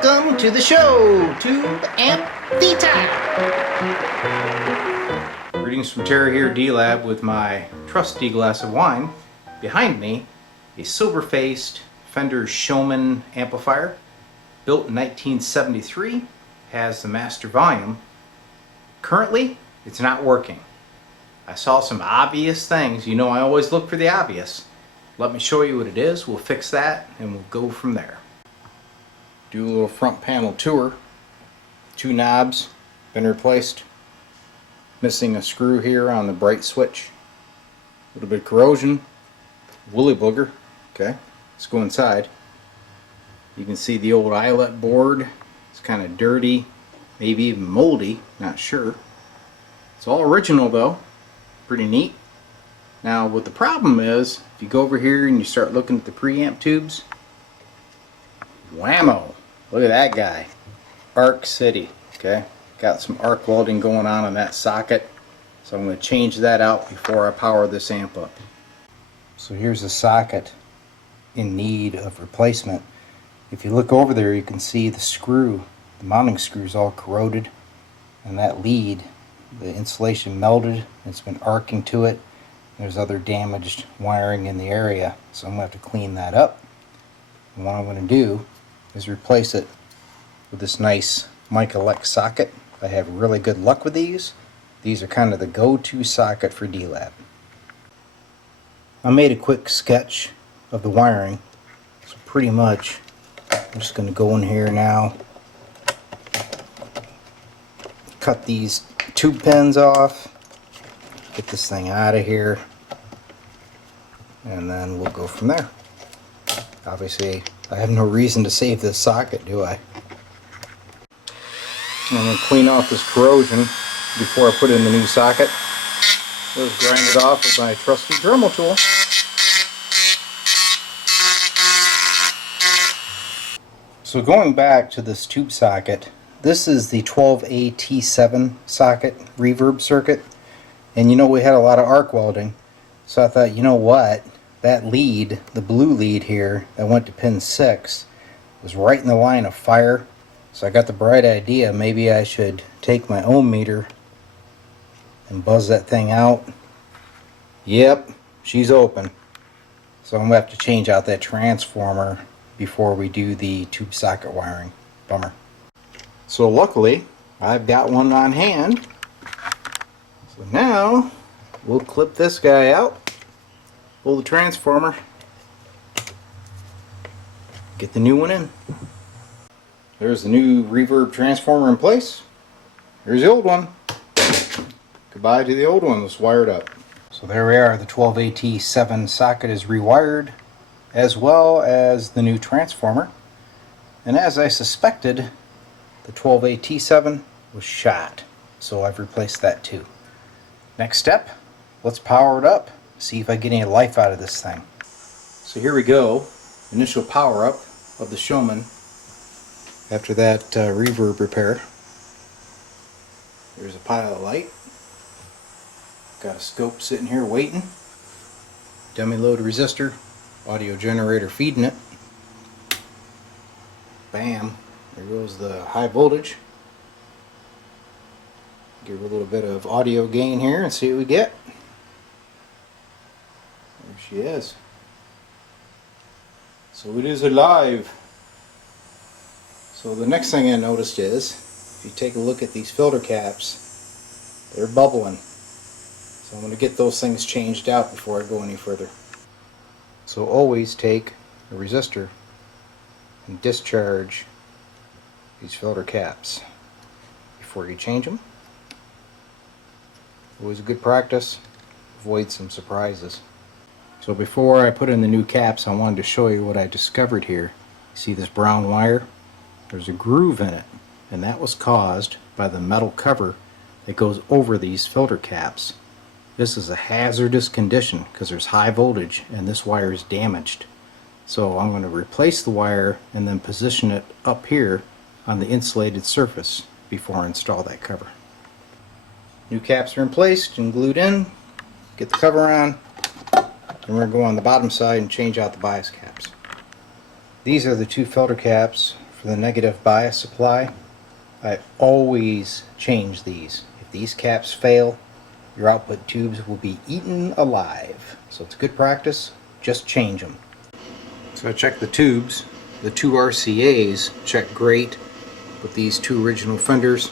Welcome to the show, Tube Amp D-Time. Greetings from Terra here, D-Lab, with my trusty glass of wine. Behind me, a silver-faced Fender Showman amplifier, built in 1973, has the master volume. Currently, it's not working. I saw some obvious things. You know I always look for the obvious. Let me show you what it is. We'll fix that and we'll go from there. Do a little front panel tour. Two knobs been replaced. Missing a screw here on the bright switch. A little bit of corrosion. Woolly booger. Okay, let's go inside. You can see the old eyelet board. It's kind of dirty, maybe even moldy, not sure. It's all original though. Pretty neat. Now what the problem is, if you go over here and you start looking at the preamp tubes, whammo! Look at that guy. Arc City. Okay, got some arc welding going on that socket, so I'm going to change that out before I power this amp up. So here's the socket in need of replacement. If you look over there, you can see the screw, the mounting screw is all corroded, and that lead, the insulation melted. It's been arcing to it. There's other damaged wiring in the area, so I'm going to have to clean that up. And what I'm going to do is replace it with this nice mic elect socket. I have really good luck with these. These are kind of the go-to socket for D-Lab. I made a quick sketch of the wiring, so pretty much I'm just going to go in here now, cut these tube pins off, get this thing out of here, and then we'll go from there. Obviously, I have no reason to save this socket, do I? I'm going to clean off this corrosion before I put in the new socket. Just grind it off with my trusty Tremolo tool. So going back to this tube socket, this is the 12A-T7 socket reverb circuit, and you know we had a lot of arc welding, so I thought, you know what, that lead, the blue lead here that went to pin 6, was right in the line of fire. So I got the bright idea, maybe I should take my ohm meter and buzz that thing out. Yep, she's open. So I'm going to have to change out that transformer before we do the tube socket wiring. Bummer. So luckily, I've got one on hand. So now, we'll clip this guy out, pull the transformer, get the new one in. There's the new reverb transformer in place. Here's the old one. Goodbye to the old one. Let's wire it up. So there we are. The 12AT7 socket is rewired, as well as the new transformer. And as I suspected, the 12AT7 was shot. So I've replaced that too. Next step, let's power it up. See if I get any life out of this thing. So here we go. Initial power up of the Showman. After that reverb repair. There's a pilot light. Got a scope sitting here waiting. Dummy load resistor. Audio generator feeding it. Bam. There goes the high voltage. Give it a little bit of audio gain here and see what we get. There she is. So it is alive. So the next thing I noticed is, if you take a look at these filter caps, they're bubbling. So I'm going to get those things changed out before I go any further. So always take a resistor and discharge these filter caps before you change them. Always a good practice. Avoid some surprises. So before I put in the new caps, I wanted to show you what I discovered here. See this brown wire? There's a groove in it, and that was caused by the metal cover that goes over these filter caps. This is a hazardous condition because there's high voltage and this wire is damaged. So I'm going to replace the wire and then position it up here on the insulated surface before I install that cover. New caps are in place and glued in. Get the cover on, and we're going to go on the bottom side and change out the bias caps. These are the two filter caps for the negative bias supply, I always change these. If these caps fail, your output tubes will be eaten alive. So it's good practice, just change them. So I checked the tubes. The two RCAs check great, but these two original Fenders,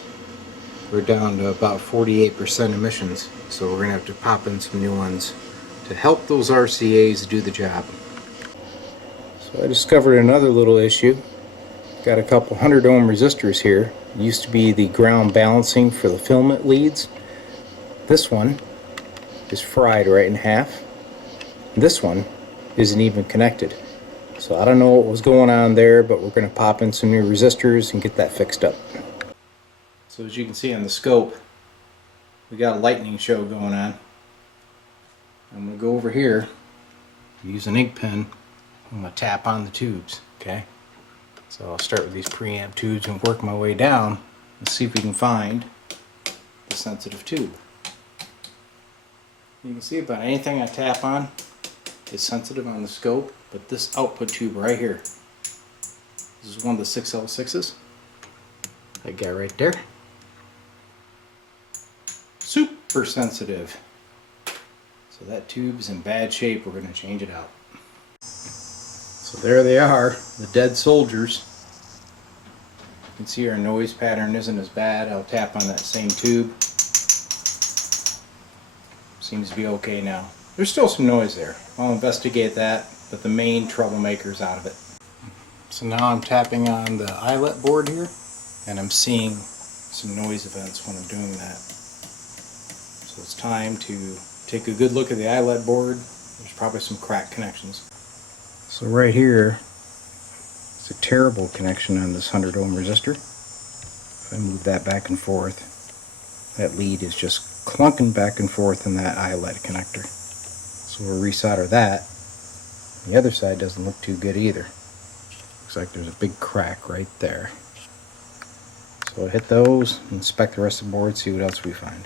we're down to about 48% emissions. So we're going to have to pop in some new ones to help those RCAs do the job. So I discovered another little issue. Got a couple 100 ohm resistors here. It used to be the ground balancing for the filament leads. This one is fried right in half. This one isn't even connected. So I don't know what was going on there, but we're going to pop in some new resistors and get that fixed up. So as you can see on the scope, we got a lightning show going on. I'm going to go over here, use an ink pen, I'm going to tap on the tubes, okay? So I'll start with these preamp tubes and work my way down and see if we can find the sensitive tube. You can see about anything I tap on is sensitive on the scope, but this output tube right here, this is one of the 6L6s. That guy right there. Super sensitive. So that tube's in bad shape, we're going to change it out. So there they are, the dead soldiers. You can see our noise pattern isn't as bad. I'll tap on that same tube. Seems to be okay now. There's still some noise there. I'll investigate that, but the main troublemaker's out of it. So now I'm tapping on the eyelet board here, and I'm seeing some noise events when I'm doing that. So it's time to take a good look at the eyelet board. There's probably some cracked connections. So right here, it's a terrible connection on this 100 ohm resistor. If I move that back and forth, that lead is just clunking back and forth in that eyelet connector. So we'll resolder that. The other side doesn't look too good either. Looks like there's a big crack right there. So I'll hit those, inspect the rest of the board, see what else we find.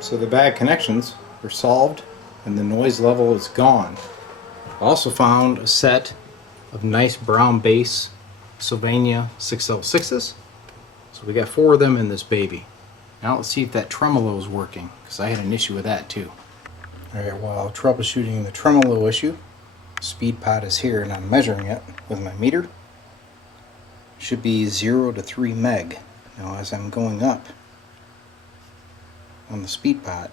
So the bad connections are solved and the noise level is gone. I also found a set of nice brown bass Sylvania 6L6s. So we got 4 of them in this baby. Now let's see if that tremolo is working, because I had an issue with that too. Alright, while troubleshooting the tremolo issue, speed pot is here and I'm measuring it with my meter. It should be 0 to 3 meg. Now as I'm going up on the speed pot,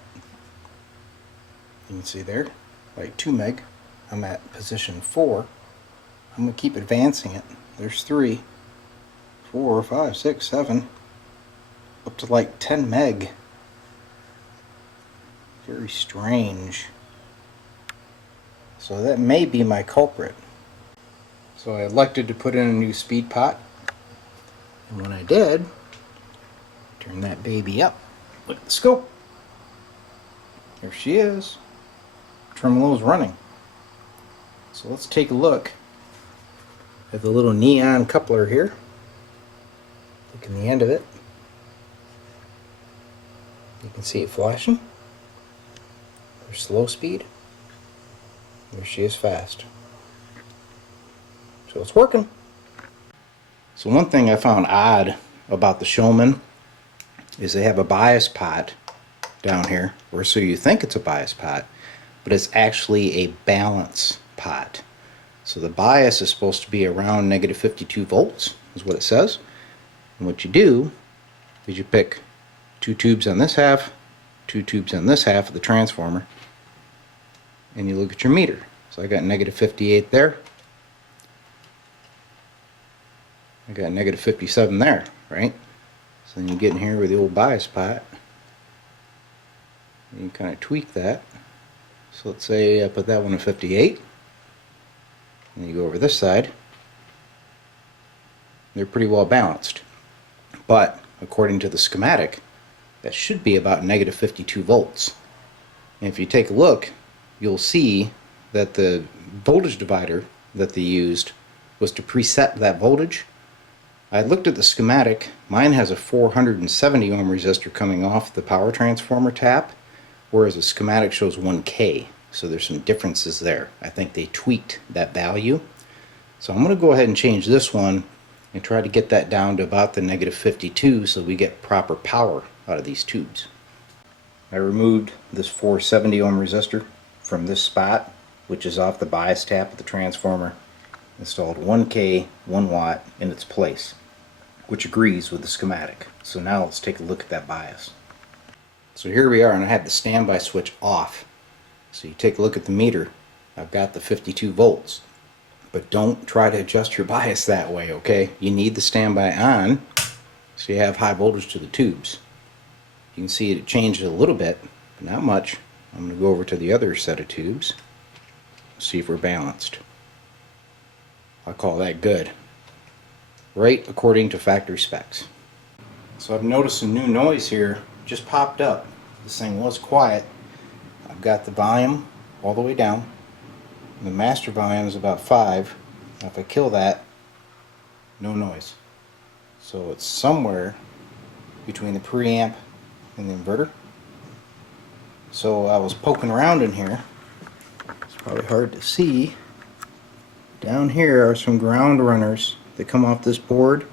you can see there, like 2 meg. I'm at position 4. I'm going to keep advancing it. There's 3, 4, 5, 6, 7, up to like 10 meg. Very strange. So that may be my culprit. So I elected to put in a new speed pot. And when I did, turn that baby up. Look at the scope. There she is. Tremolo's running. So let's take a look at the little neon coupler here. Look in the end of it. You can see it flashing. There's slow speed. There she is fast. So it's working. So one thing I found odd about the Showman is they have a bias pot down here, or so you think it's a bias pot, but it's actually a balance pot. So the bias is supposed to be around negative 52 volts, is what it says. And what you do is you pick 2 tubes on this half, 2 tubes on this half of the transformer, and you look at your meter. So I got negative 58 there. I got negative 57 there, right? So then you get in here with the old bias pot, and you kind of tweak that. So let's say I put that one at 58, and you go over this side. They're pretty well balanced, but according to the schematic, that should be about negative 52 volts. And if you take a look, you'll see that the voltage divider that they used was to preset that voltage. I looked at the schematic. Mine has a 470 ohm resistor coming off the power transformer tap, whereas the schematic shows 1K. So there's some differences there. I think they tweaked that value. So I'm going to go ahead and change this one and try to get that down to about the -52 so we get proper power out of these tubes. I removed this 470 ohm resistor from this spot, which is off the bias tap of the transformer. Installed 1K 1 watt in its place, which agrees with the schematic. So now let's take a look at that bias. So here we are, and I have the standby switch off. So you take a look at the meter. I've got the 52 volts. But don't try to adjust your bias that way, okay? You need the standby on so you have high voltage to the tubes. You can see it changed a little bit, but not much. I'm going to go over to the other set of tubes, see if we're balanced. I call that good. Right according to factory specs. So I've noticed some new noise here just popped up. This thing was quiet. I've got the volume all the way down. The master volume is about 5. Now if I kill that, no noise. So it's somewhere between the preamp and the inverter. So I was poking around in here. It's probably hard to see. Down here are some ground runners that come off this board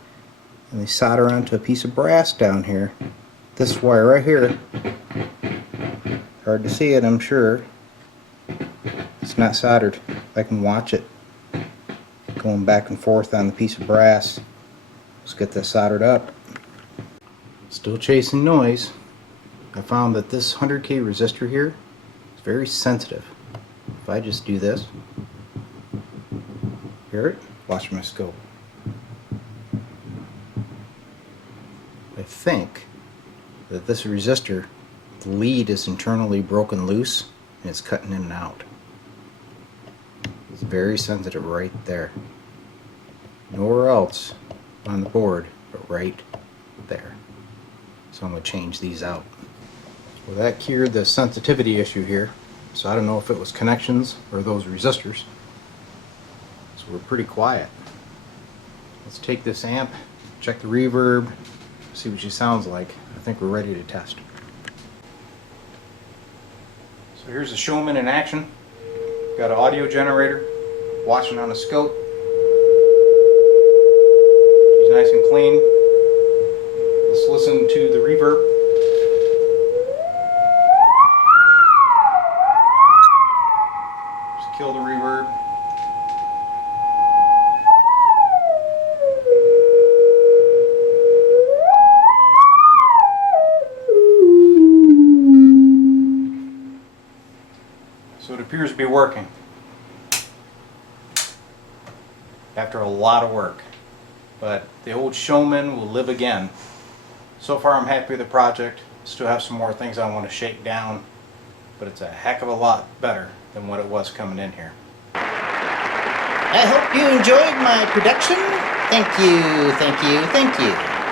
and they solder onto a piece of brass down here. This wire right here. Hard to see it, I'm sure. It's not soldered. I can watch it going back and forth on the piece of brass. Let's get this soldered up. Still chasing noise. I found that this 100K resistor here is very sensitive. If I just do this, hear it? Watch my scope. I think that this resistor, the lead is internally broken loose and it's cutting in and out. It's very sensitive right there. Nowhere else on the board, but right there. So I'm going to change these out. Well, that cured the sensitivity issue here. So I don't know if it was connections or those resistors. So we're pretty quiet. Let's take this amp, check the reverb, see what she sounds like. I think we're ready to test. So here's the Showman in action. Got an audio generator, watching on a scope. She's nice and clean. Let's listen to the reverb. Just kill the reverb. So it appears to be working after a lot of work, but the old Showman will live again. So far I'm happy with the project. Still have some more things I want to shake down, but it's a heck of a lot better than what it was coming in here. I hope you enjoyed my production. Thank you, thank you, thank you.